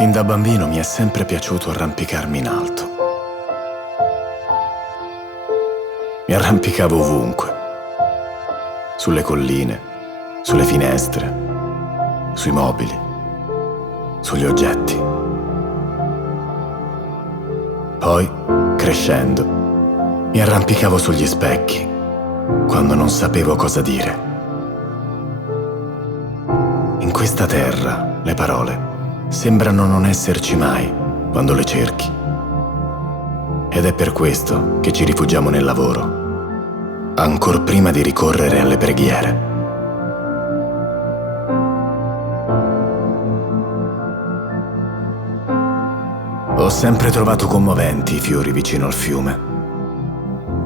Fin da bambino mi è sempre piaciuto arrampicarmi in alto. Mi arrampicavo ovunque, sulle colline, sulle finestre, sui mobili, sugli oggetti. Poi, crescendo, mi arrampicavo sugli specchi, quando non sapevo cosa dire. In questa terra, le parole sembrano non esserci mai quando le cerchi. Ed è per questo che ci rifugiamo nel lavoro, ancor prima di ricorrere alle preghiere. Ho sempre trovato commoventi i fiori vicino al fiume.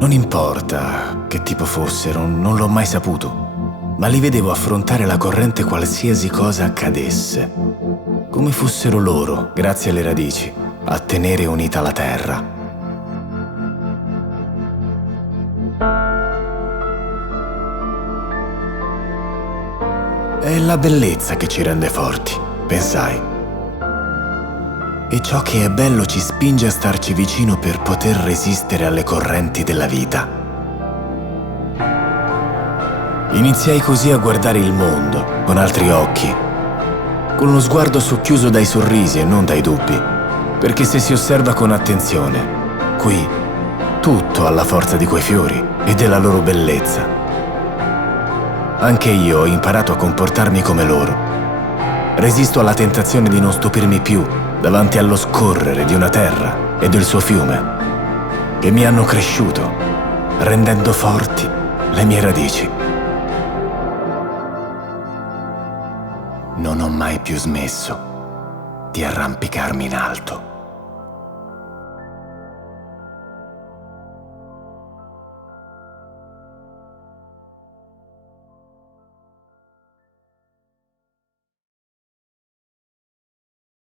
Non importa che tipo fossero, non l'ho mai saputo, ma li vedevo affrontare la corrente qualsiasi cosa accadesse, come fossero loro, grazie alle radici, a tenere unita la terra. È la bellezza che ci rende forti, pensai. E ciò che è bello ci spinge a starci vicino per poter resistere alle correnti della vita. Iniziai così a guardare il mondo con altri occhi, con lo sguardo socchiuso dai sorrisi e non dai dubbi, perché se si osserva con attenzione, qui tutto ha la forza di quei fiori e della loro bellezza. Anche io ho imparato a comportarmi come loro. Resisto alla tentazione di non stupirmi più davanti allo scorrere di una terra e del suo fiume, che mi hanno cresciuto, rendendo forti le mie radici. Non ho mai più smesso di arrampicarmi in alto.